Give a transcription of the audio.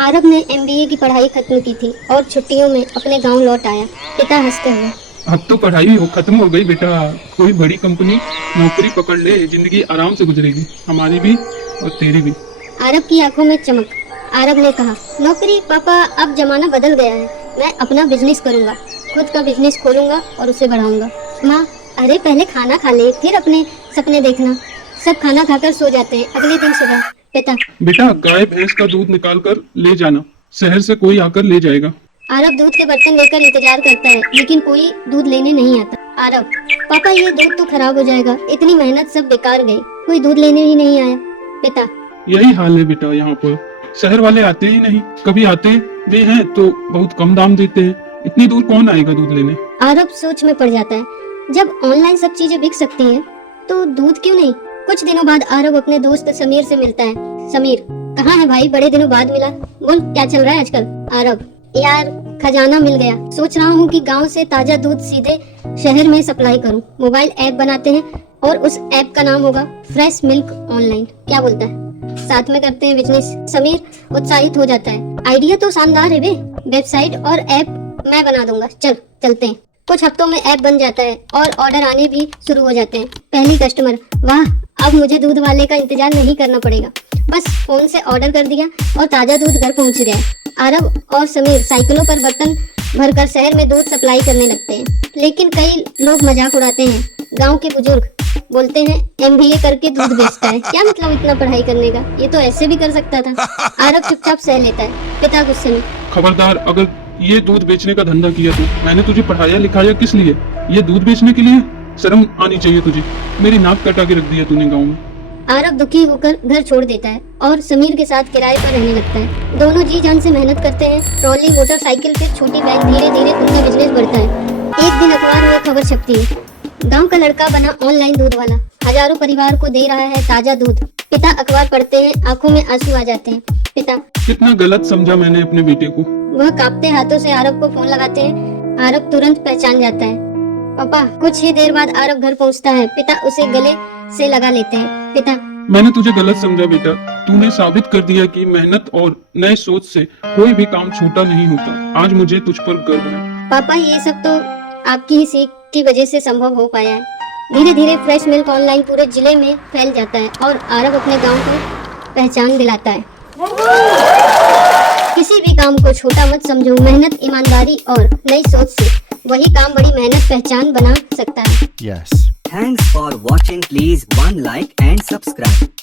आरब ने MBA की पढ़ाई खत्म की थी और छुट्टियों में अपने गांव लौट आया। पिता हंसते हुए। अब तो पढ़ाई खत्म हो गई बेटा। कोई बड़ी कंपनी नौकरी पकड़ ले, जिंदगी आराम से गुजरेगी, हमारी भी और तेरी भी। आरब की आंखों में चमक। आरब ने कहा, नौकरी पापा, अब जमाना बदल गया है। मैं अपना बिजनेस करूंगा, खुद का बिजनेस खोलूंगा और उसे बढ़ाऊंगा। माँ, अरे पहले खाना खा ले, फिर अपने सपने देखना। सब खाना खाकर सो जाते हैं। अगले दिन सुबह। पिता। बेटा, गाय भैंस का दूध निकाल कर ले जाना, शहर से कोई आकर ले जाएगा। आरब दूध के बर्तन लेकर इंतजार करता है, लेकिन कोई दूध लेने नहीं आता। आरब, पापा ये दूध तो खराब हो जाएगा, इतनी मेहनत सब बेकार गई, कोई दूध लेने ही नहीं आया। पिता। यही हाल है बेटा, यहाँ पर शहर वाले आते ही नहीं, कभी आते भी हैं तो बहुत कम दाम देते हैं। इतनी दूर कौन आएगा दूध लेने। आरब सोच में पड़ जाता है, जब ऑनलाइन सब चीजें बिक सकती हैं, तो दूध क्यों नहीं। कुछ दिनों बाद आरब अपने दोस्त समीर से मिलता है। समीर, कहाँ है भाई, बड़े दिनों बाद मिला, बोल क्या चल रहा है आजकल। आरब, यार खजाना मिल गया, सोच रहा हूँ कि गांव से ताजा दूध सीधे शहर में सप्लाई करूँ। मोबाइल ऐप बनाते हैं और उस ऐप का नाम होगा फ्रेश मिल्क ऑनलाइन, क्या बोलता है, साथ में करते हैं बिजनेस। समीर उत्साहित हो जाता है, आइडिया तो शानदार है बे, वेबसाइट और ऐप मैं बना दूंगा, चलते हैं। कुछ हफ्तों में ऐप बन जाता है और ऑर्डर आने भी शुरू हो जाते हैं। पहली कस्टमर, वाह, अब मुझे दूध वाले का इंतजार नहीं करना पड़ेगा, बस फोन से ऑर्डर कर दिया और ताजा दूध घर पहुंच गया। आरब और समीर साइकिलों पर बर्तन भरकर शहर में दूध सप्लाई करने लगते हैं, लेकिन कई लोग मजाक उड़ाते हैं। गांव के बुजुर्ग बोलते हैं, MBA करके दूध बेचता है, क्या मतलब इतना पढ़ाई करने का, ये तो ऐसे भी कर सकता था। आरब चुपचाप सह लेता है। पिता गुस्से में, खबरदार, अगर ये दूध बेचने का धंधा किया तो मैंने तुझे पढ़ाया लिखाया किस लिए, ये दूध बेचने के लिए। शर्म आनी चाहिए तुझे, मेरी नाक कटा के रख दिया तूने गाँव में। आरब दुखी होकर घर छोड़ देता है और समीर के साथ किराए पर रहने लगता है। दोनों जी जान से मेहनत करते हैं। ट्रॉली, मोटरसाइकिल से छोटी बैग, धीरे धीरे उनका बिजनेस बढ़ता है। एक दिन अखबार में खबर छपती है, गांव का लड़का बना ऑनलाइन दूध वाला, हजारों परिवार को दे रहा है ताजा दूध। पिता अखबार पढ़ते हैं, आंखों में आंसू आ जाते हैं। पिता, कितना गलत समझा मैंने अपने बेटे को। वह कांपते हाथों से आरब को फोन लगाते हैं। आरब तुरंत पहचान जाता है। पापा। कुछ ही देर बाद आरब घर पहुंचता है। पिता उसे गले से लगा लेते हैं। पिता, मैंने तुझे गलत समझा बेटा, तूने साबित कर दिया कि मेहनत और नए सोच से कोई भी काम छोटा नहीं होता। आज मुझे तुझ पर गर्व है। पापा, ये सब तो आपकी ही सीख की वजह से संभव हो पाया है। धीरे धीरे फ्रेश मिल्क ऑनलाइन पूरे जिले में फैल जाता है और आरब अपने गांव को पहचान दिलाता है। किसी भी काम को छोटा मत समझो, मेहनत, ईमानदारी और नई सोच से वही काम बड़ी मेहनत पहचान बना सकता है। Yes. Thanks for watching. Please one like and subscribe.